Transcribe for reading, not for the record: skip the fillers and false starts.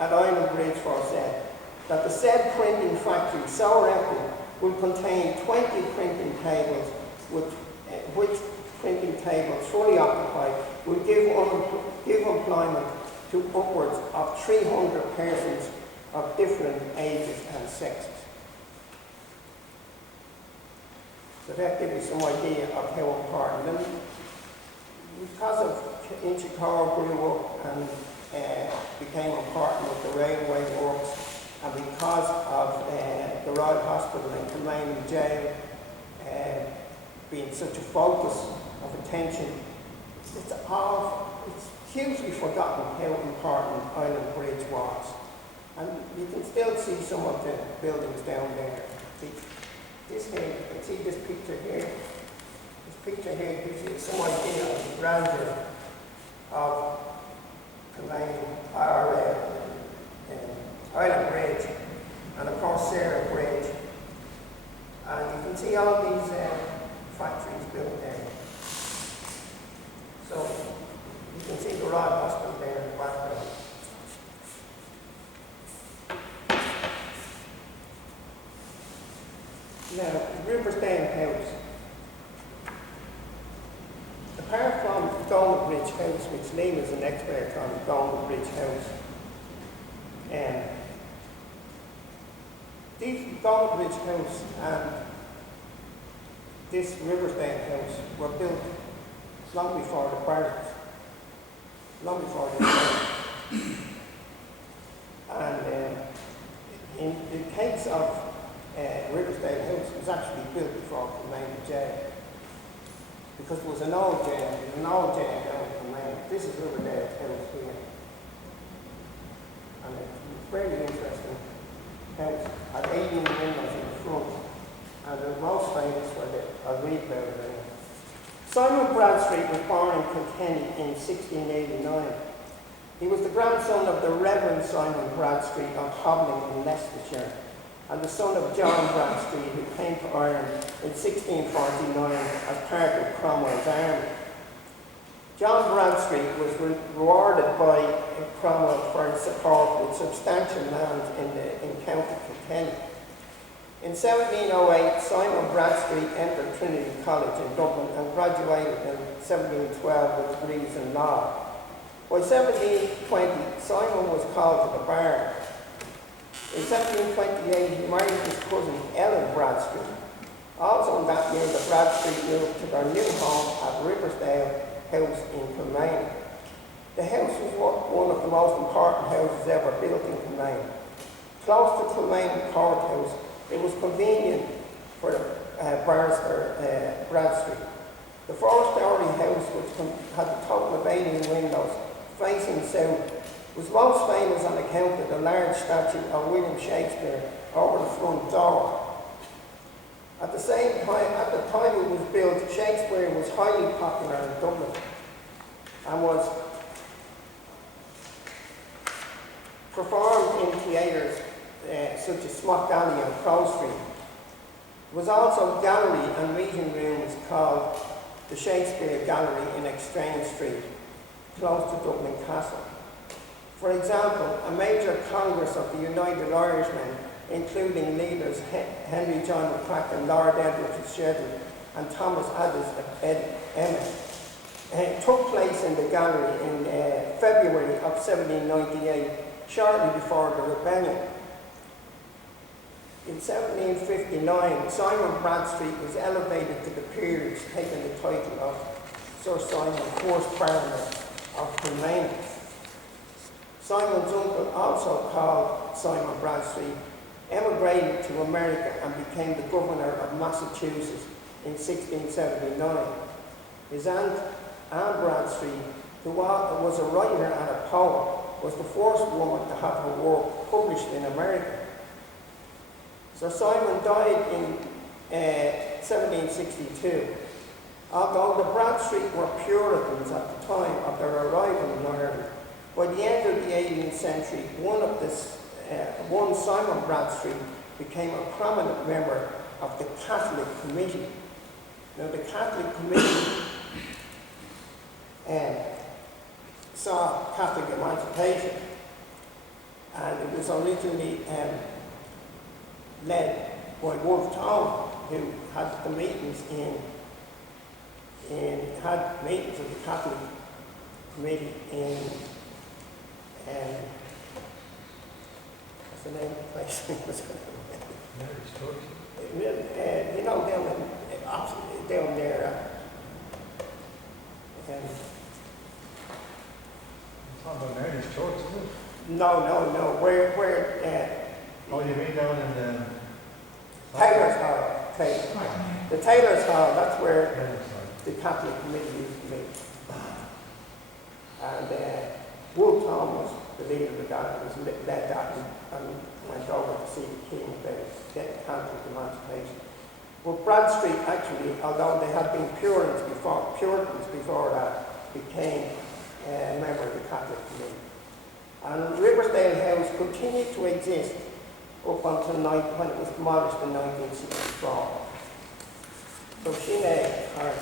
at Island Bridge for said that the said printing factory, so empty, will contain 20 printing tables, which printing tables fully occupied will give employment to upwards of 300 persons of different ages and sexes. So that gives you some idea of how important. And because of Inchicore grew up and became a partner with the railway works, and because of the Royal Hospital and Kilmainham Jail being such a focus of attention, it's hugely forgotten how important Island Bridge was. And you can still see some of the buildings down there. This here, you can see this picture here. This picture here gives you some idea of the grandeur of Island Bridge, and of course Sarah Bridge. And you can see all these factories built there. So you can see the Royal Hospital there in the background. Now, Riversdale House. Apart from Golden Bridge House, which Liam is an expert on, Golden Bridge House, these Golden Bridge House and this Riversdale House were built long before the Barracks, long before the And in the case of Riversdale House, it was actually built before Kilmainham Jail, because there was an old jail down in Kilmainham. This is Riverdale House here, and it's a very interesting house. Had 18 windows in the front, and the most famous for I'll read about it. Simon Bradstreet was born in Kilkenny in 1689. He was the grandson of the Reverend Simon Bradstreet of Hobling in Leicestershire, and the son of John Bradstreet, who came to Ireland in 1649 as part of Cromwell's army. John Bradstreet was rewarded by Cromwell for his support with substantial land in County Kilkenny. In 1708, Simon Bradstreet entered Trinity College in Dublin and graduated in 1712 with degrees in law. By 1720, Simon was called to the bar. In 1728, he married his cousin Ellen Bradstreet. Also in that year, the Bradstreet moved to their new home at Riversdale House in Kilmainham. The house was one of the most important houses ever built in Kilmainham. Close to Kilmainham Courthouse, it was convenient for the barrister Bradstreet. The four-storey house, which had a total of 18 windows facing south, was most famous on account of the large statue of William Shakespeare over the front door. At the same time, at the time it was built, Shakespeare was highly popular in Dublin and was performed in theatres such as Smock Alley and Crow Street. There was also a gallery and meeting rooms called the Shakespeare Gallery in Exchange Street, close to Dublin Castle. For example, a major congress of the United Irishmen, including leaders Henry John McCracken, Lord Edward Fitzgerald and Thomas Emmet, took place in the gallery in February of 1798, shortly before the rebellion. In 1759, Simon Bradstreet was elevated to the peerage, taking the title of Sir Simon, first Baronet of Kilmainham. Simon's uncle, also called Simon Bradstreet, emigrated to America and became the governor of Massachusetts in 1679. His aunt, Anne Bradstreet, who was a writer and a poet, was the first woman to have her work published in America. Sir Simon died in 1762. Although the Bradstreet were Puritans at the time of their arrival in Ireland, by the end of the 18th century, one Simon Bradstreet became a prominent member of the Catholic Committee. Now, the Catholic Committee saw Catholic emancipation, and it was originally led by Wolfe Town, who had the meetings had meetings of the Catholic Committee in what's the name of the place? You know, down there. It's not about Mary's Church, is it? No. Where Oh, you mean down in the... Taylor's Hall. The Taylor's Hall, that's where the Catholic Committee used to meet. And Wolfe Town was the leader of that, was led that and went over to see the King about getting Catholic emancipation. But Bradstreet actually, although they had been Puritans before that, became a member of the Catholic Committee. And Riversdale House continued to exist up until when it was demolished in 1964. So she made her